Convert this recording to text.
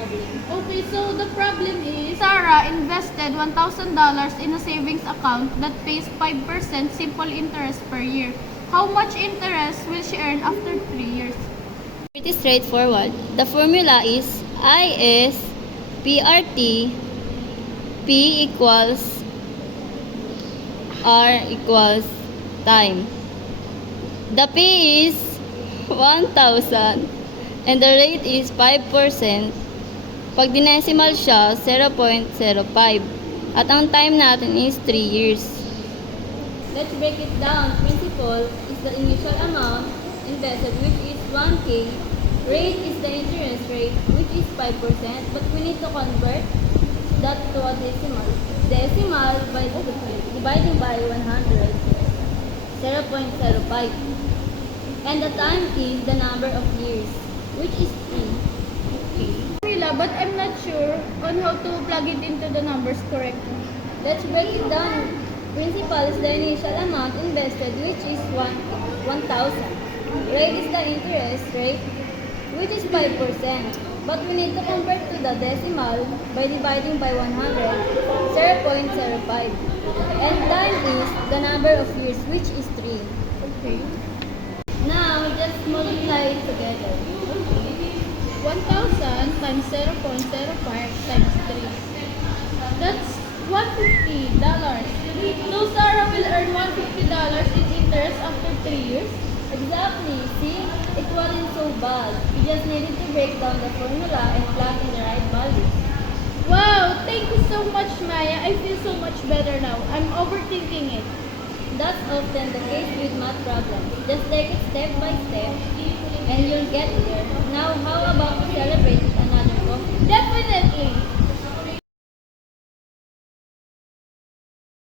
problem. Okay, so the problem is Sarah invested $1,000 in a savings account that pays 5% simple interest per year. How much interest will she earn after 3 years? Pretty straightforward. The formula is I is PRT, P equals R equals time. The P is 1,000 and the rate is 5%. Pag dinesimal siya, 0.05. At ang time natin is 3 years. Let's break it down. Principal is the initial amount invested, which is 1K. Rate is the interest rate, which is 5%, but we need to convert that to a decimal. Decimal by dividing by 100, 0.05. And the time is the number of years, which is 3. Formula, but I'm not sure on how to plug it into the numbers correctly. Let's break it down. Principal is the initial amount invested, which is 1,000. Rate is the interest rate, which is 5%. But we need to convert to the decimal by dividing by 100, 0.05. And time is the number of years, which is 3. Okay. Now, just multiply it together. 1,000 times 0.05 times 3. That's $150. So Sarah will earn $150 in interest after 3 years? Exactly. See? It wasn't so bad. You just needed to break down the formula and plug in the right values. Wow, thank you so much, Maya. I feel so much better now. I'm overthinking it. That's often the case with math problems. Just take it step by step and you'll get there. Now, how about we celebrate